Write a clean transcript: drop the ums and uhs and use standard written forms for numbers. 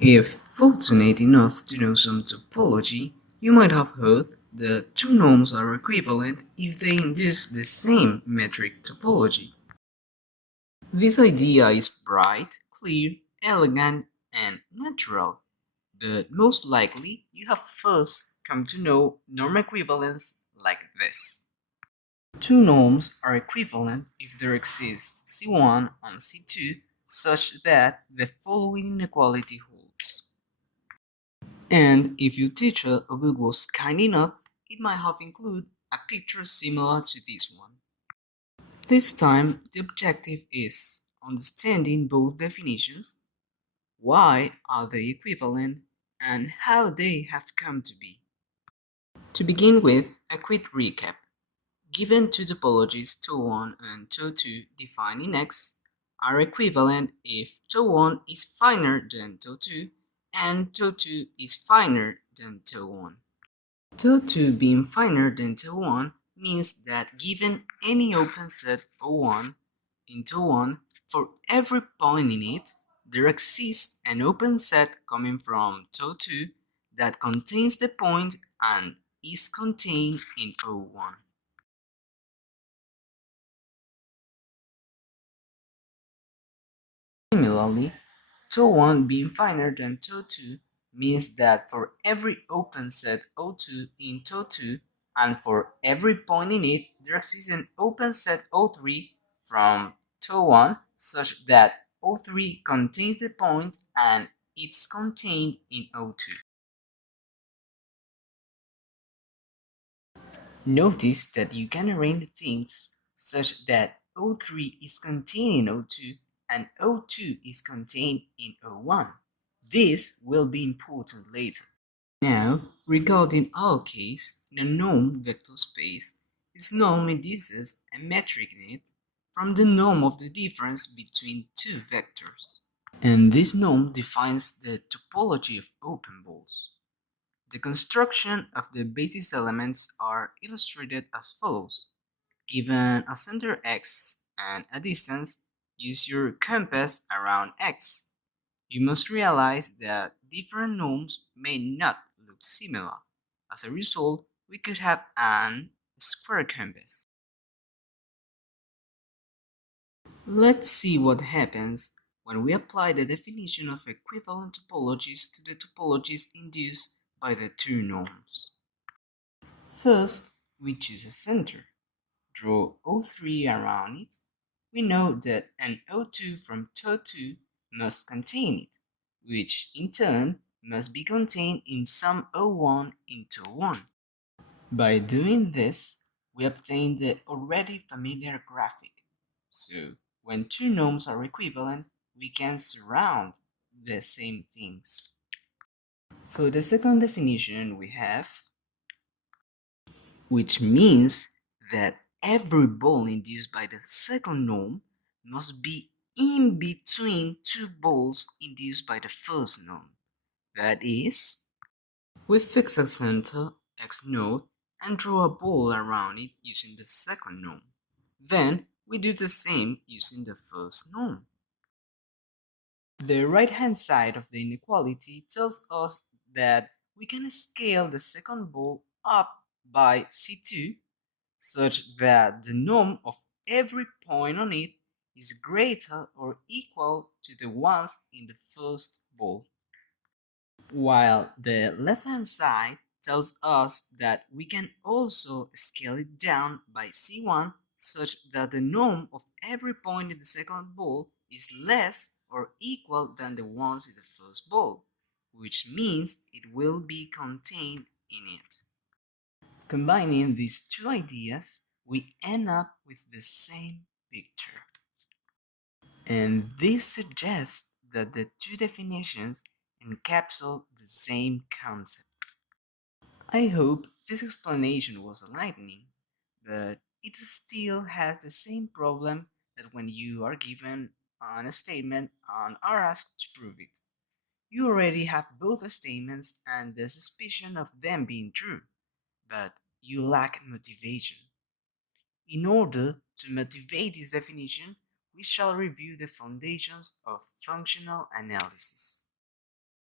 If fortunate enough to know some topology, you might have heard that two norms are equivalent if they induce the same metric topology. This idea is bright, clear, elegant, and natural, but most likely you have first come to know norm equivalence like this. Two norms are equivalent if there exists C1 and C2 such that the following inequality holds. And if your teacher or book was kind enough, it might have included a picture similar to this one. This time, the objective is understanding both definitions, why are they equivalent, and how they have come to be. To begin with, a quick recap. Given two topologies tau1 and tau2 defined in X are equivalent if tau1 is finer than tau2 and tau2 is finer than tau1. Tau2 being finer than tau1 means that given any open set O1 in tau1, for every point in it, there exists an open set coming from tau2 that contains the point and is contained in O1. Similarly, tau1 being finer than tau2 means that for every open set O2 in tau2 and for every point in it, there exists an open set O3 from tau1 such that O3 contains the point and it's contained in O2. Notice that you can arrange things such that O3 is contained in O2 and O2 is contained in O1. This will be important later. Now, regarding our case, in a known vector space, its norm induces a metric in it from the norm of the difference between two vectors. And this norm defines the topology of open balls. The construction of the basis elements are illustrated as follows. Given a center x and a distance, use your compass around x. You must realize that different norms may not look similar. As a result, we could have an square compass. Let's see what happens when we apply the definition of equivalent topologies to the topologies induced by the two norms. First, we choose a center. Draw O3 around it. We know that an O2 from tau2 must contain it, which in turn must be contained in some O1 in tau1. By doing this, we obtain the already familiar graphic. So, when two norms are equivalent, we can surround the same things. For the second definition, we have, which means that every ball induced by the second norm must be in between two balls induced by the first norm. That is, we fix a center x node and draw a ball around it using the second norm. Then we do the same using the first norm. The right-hand side of the inequality tells us that we can scale the second ball up by C2 such that the norm of every point on it is greater or equal to the ones in the first ball. While the left-hand side tells us that we can also scale it down by C1 such that the norm of every point in the second ball is less or equal than the ones in the first ball, which means it will be contained in it. Combining these two ideas, we end up with the same picture. And this suggests that the two definitions encapsulate the same concept. I hope this explanation was enlightening, but it still has the same problem that when you are given a statement and are asked to prove it. You already have both statements and the suspicion of them being true, but you lack motivation. In order to motivate this definition, we shall review the foundations of functional analysis.